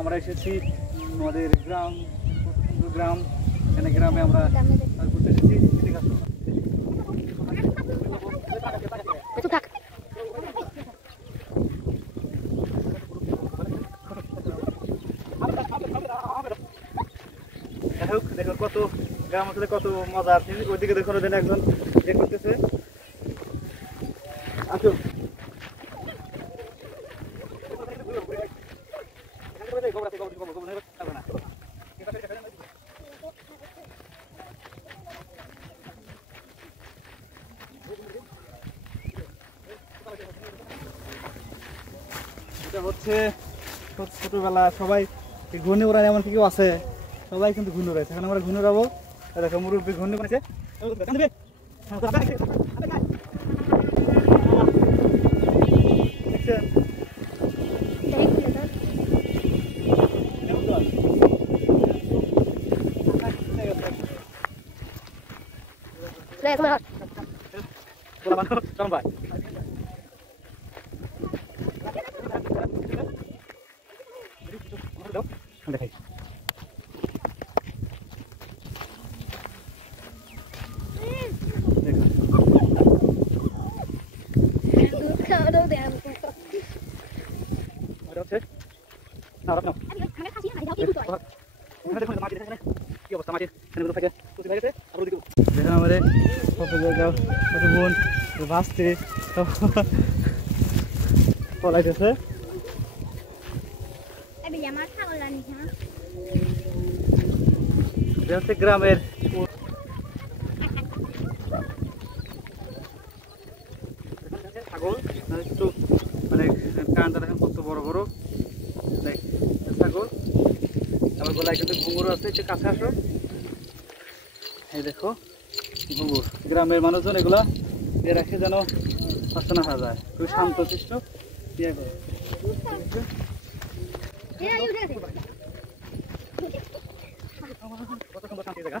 আমরা এসেছি আমাদের গ্রাম, সুন্দর গ্রাম। এখানে গ্রামে আমরা ঘুরতে এসেছি। ঠিক আছে, দেখো কত গ্রাম আসলে কত মজা আছে। ওইদিকে দেখো একজন যে করতেছে। আসো, এটা হচ্ছে ছোটবেলা সবাই ঘূর্ণি উড়ায়, এমন কেউ আছে সবাই কিন্তু ঘূর্ণি উড়াইছে। এখন আমরা ঘূর্ণি উড়াবো। দেখো মুরব্বী ঘূর্ণি বানিয়েছে। দেখাই কি অবস্থা মাটির আমাদের কত বোন বাঁচতে পলাইতেছে। গ্রামের ছাগল একটু মানে কানটা দেখেন কত বড় বড় ছাগল। আবার গলায় কিন্তু ঘুঙুর আছে। একটু কাছে আসো, এই দেখো ঘুঙুর। গ্রামের মানুষজন এগুলা দিয়ে রাখে যেন কষ্ট না হয়ে যায়। খুবই শান্ত শিষ্ট ইয়ে করে। কত সুন্দর শান্তি জায়গা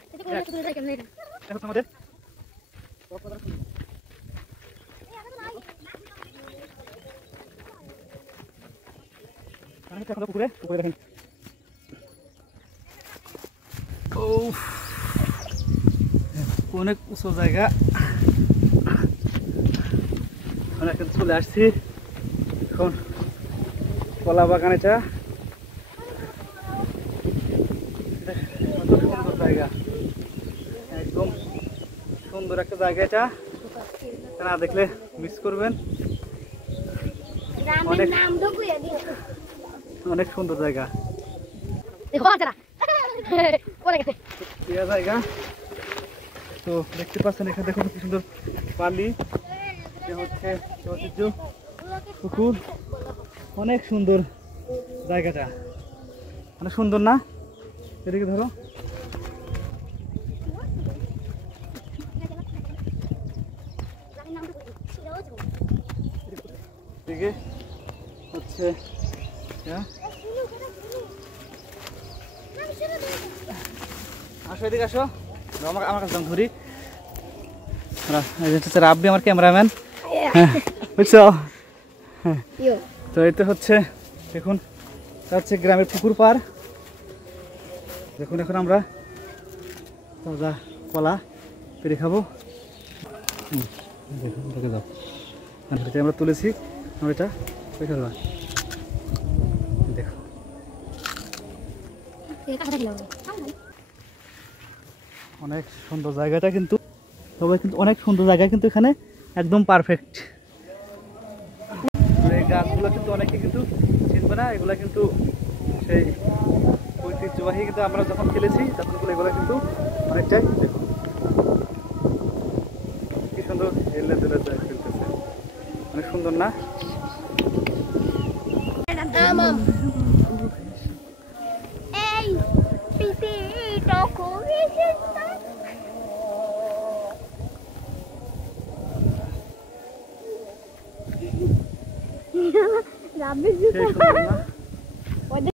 আমাদের। পুকুরে পুকুরে দেখেন অনেক উঁচু জায়গা। আমরা এখন চলে আসছি এখন কলা বাগানেটা। সুন্দর জায়গা, একদম সুন্দর একটা জায়গা। এটা না দেখলে মিস করবেন। অনেক সুন্দর জায়গা জায়গা। তো দেখতে পাচ্ছেন এখানে দেখুন কি সুন্দর বালি, হচ্ছে ঐতিহ্য পুকুর। অনেক সুন্দর জায়গাটা, অনেক সুন্দর না? এদিকে ধরো, এদিকে হচ্ছে আসো, এদিকে আসো। আমার কাছে ধরি। রাব্বি আমার ক্যামেরাম্যান, বুঝছো? তো এটা হচ্ছে দেখুন, হচ্ছে গ্রামের পুকুর পার। দেখুন এখন আমরা তাজা কলা পেরে খাবো। দেখুন দেখে যাও, আমরা তুলেছি। আমরা এটা দেখো অনেক সুন্দর জায়গাটা, কিন্তু সবাই কিন্তু অনেক সুন্দর জায়গা, কিন্তু এখানে একদম পারফেক্ট। এই গাছগুলো কিন্তু অনেকে কিন্তু চিনবে না। এগুলা কিন্তু সেই ঐতিহ্যবাহী, কিন্তু আমরা যখন খেলেছি তখন এগুলো কিন্তু অনেকটাই দেখুন কি সুন্দর হেলে দুলে খেলতেছে। অনেক সুন্দর না?